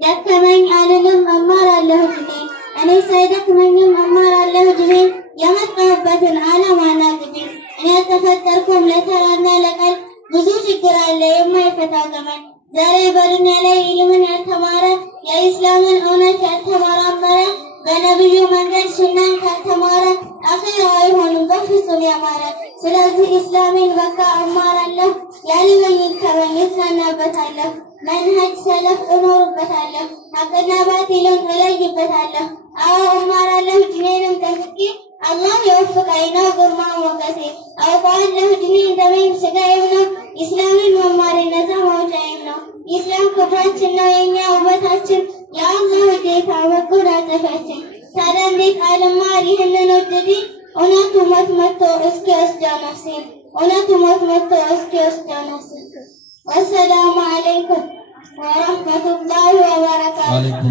ደከመኝ አልልም እማራለሁ ድኔ እኔ ሳይደክመኝም እማራለሁ ድኔ የመጣሁበትን ዓላማና ግቤ እኔ የተፈጠርኩም ለተራና ለቀል ብዙ ችግር አለ የማይፈታ ገመድ ዛሬ በዱንያ ላይ ኢልምን ያልተማረ የኢስላምን እውነት ያልተመራመረ በነብዩ መንገድ ሱናን ካልተማረ አኺራው አይሆንም በፍጹም ያማረ። ስለዚህ ኢስላሜን በቃ እማራለሁ ያልበኝ ይከበኝ እጽናናበታለሁ መንሀጅ ሰለፍ እኖርበታለሁ ሐቅና ባጢሉን እለይበታለሁ። አዎ እማራለሁ ዲኔንም ጠንቅቄ አላህ የወፍቀኝ ነው ግርማ ሞገሴ። አውቀዋለሁ ዲኔን ደሜም ስጋዬም ነው ኢስላምን መማሬ ነፃ መውጫዬም ነው። ኢስላም ክብራችን ነው የኛ ውበታችን የአላህ ውዴታ መጎናጸፊያችን። ታዲያ እንዴት አልማር ይህንን ውድዴ እውነቱ ሞት መጥቶ እስኪወስደው ነፍሴን እውነቱ ሞት መጥቶ እስኪወስደው ነፍሴን። ወሰላሙ አለይኩም ወረሕመቱላሂ ወበረካቱህ።